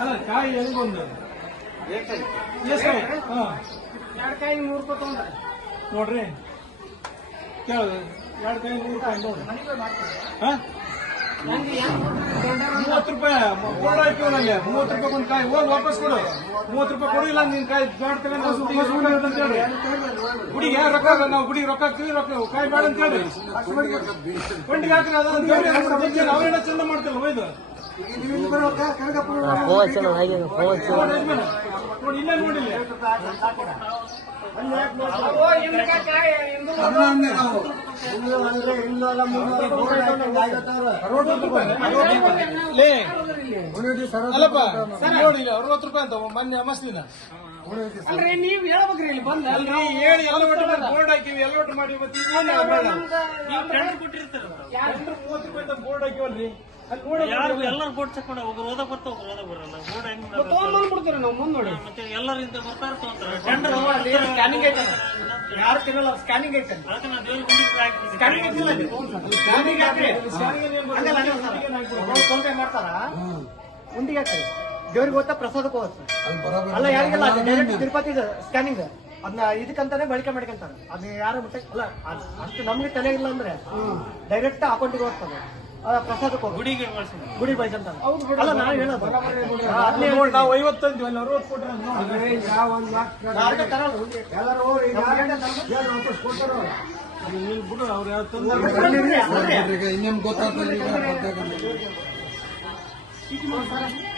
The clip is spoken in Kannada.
ಅಲ್ಲ ಕಾಯಿ ಹೆಂಗೊಂದು ಎಷ್ಟು ಕಾಯಿ? ಹಾಂ 2 ಕಾಯಿ 100 ರೂಪಾಯಿ ತಗೊಂಡ್ರೆ ನೋಡ್ರಿ ಕೇಳ 2 ಕಾಯಿ 100 ರೂಪಾಯಿ ನೋಡ್ರಿ. ಹಾಂ 30 ರೂಪಾಯಿ ಬೋರ್ಡ್ ಹಾಕಿವನಲ್ಲಿ 30 ರೂಪಾಯಿ ಒಂದು ಕಾಯಿ ಹೋಗಿ ವಾಪಸ್ ಕೊಡು. 30 ರೂಪಾಯಿ ಕೊಡಿಲ್ಲ ನಿನ್ ಕಾಯಿ ಬೇಡ ಅಂತ ಹೇಳಿ ಗುಡಿಗೆ ರೊಕ್ಕ ನಾವು ಗುಡಿಗೆ ರೊಕ್ಕ ಹಾಕ್ತೀವಿ ರೊಕ್ಕ ಕಾಯಿ ಬೇಡ ಅಂತ ಹೇಳಿ ಕೊಂಡಿಗೆ ಹಾಕ್ರಿ ಅವ್ರೇನ ಚಂದ ಮಾಡ್ತಿಲ್ಲ ಒಯ್ದು ನೋಡಿ ಇಲ್ಲೇ ನೋಡಿಲ್ಲ ಅಲ್ಲಪ್ಪ ನೋಡಿ 60 ರೂಪಾಯಿ ಅಂತ ಮೊನ್ನೆ ಅಮಸ್ತಿನ ಅಲ್ರಿ ನೀವ್ ಹೇಳ್ಬೇಕ್ರಿ ಇಲ್ಲಿ ಬಂದ ಅಲ್ರಿ ಹೇಳಿ ಎಲ್ಲ ಒಟ್ಟು ಬೋರ್ಡ್ ಹಾಕಿವಿ ಎಲ್ಲ ಒಟ್ಟು ಮಾಡಿ 30 ರೂಪಾಯಿ ಅಂತ ಬೋರ್ಡ್ ಹಾಕಿವಲ್ರಿ ಎಲ್ಲರೂ ಬೋರ್ಡ್ ತಕೊಂಡು ಒಬ್ರು ಓದಕ್ ಬರ್ತಾವ ಒಬ್ರು ಓದಕ್ ಬರಲ್ಲ ಬೋರ್ಡ್ ಹೆಂಗ್ ತಗೊಂಡ್ಬಂದ್ಬಿಡ್ತೀರಿ ನಾವು ಮುಂದ್ ನೋಡಿ ಮತ್ತೆ ಎಲ್ಲರಿಂದ ಬರ್ತಾರ ತಗೊಂತಾರೆ ಟೆಂಡರ್ ಸ್ಕ್ಯಾನಿಂಗ್ ಐತೆ ಯಾರು ತಿನ್ನಲ್ಲ ಸ್ಕ್ಯಾನಿಂಗ್ ಐತೆ ಅದಕ್ಕೆ ನಾವು ದೇವ್ರ ಗುಂಡಿಗೆ ಹಾಕ್ತೀವಿ ಸ್ಕ್ಯಾನಿಂಗ್ ಐತಿಲ್ಲ ಸ್ಕ್ಯಾನಿಂಗ್ ಹಾಕ್ರಿ ಫೋನ್ ಪೇ ಮಾಡ್ತಾರ ಉಂಡಿಗೆ ಹಾಕ್ರಿ ದೇವ್ರಿಗೆ ಹೋಗ್ತಾ ಪ್ರಸಾದಕ್ಕೆ ಹೋಗುತ್ತೆ ಅಲ್ಲ ಯಾರಿಗೆಲ್ಲ ಡೈರೆಕ್ಟ್ ತಿರುಪತಿ ಸ್ಕ್ಯಾನಿಂಗ್ ಅದನ್ನ ಇದಕ್ಕಂತಾನೆ ಬಳಕೆ ಮಾಡ್ಕೊಂತಾರೆ ಅದ್ ಯಾರು ಮತ್ತೆ ಅಲ್ಲ ಅಷ್ಟು ನಮ್ಗೆ ತಲೆ ಇಲ್ಲ ಅಂದ್ರೆ ಡೈರೆಕ್ಟ್ ಅಕೌಂಟಿಗೆ ಹೋಗ್ತದೆ ಪ್ರಸಾದಕ್ಕೆ ಹೋಗಿ ಗುಡಿಗೆ ಗುಡಿ ಬೈಸಂತಾನೆ ಅಲ್ಲ ನಾನು ಹೇಳೋದು ನಾವು 50 ಅಂತೀವಿ ಅಲ್ಲಿ 60 ಕೊಟ್ರೆ ಬಿಡು ಅವ್ರು ಯಾವ ಇನ್ನೇನು ಗೊತ್ತಾಗ್ತದೆ.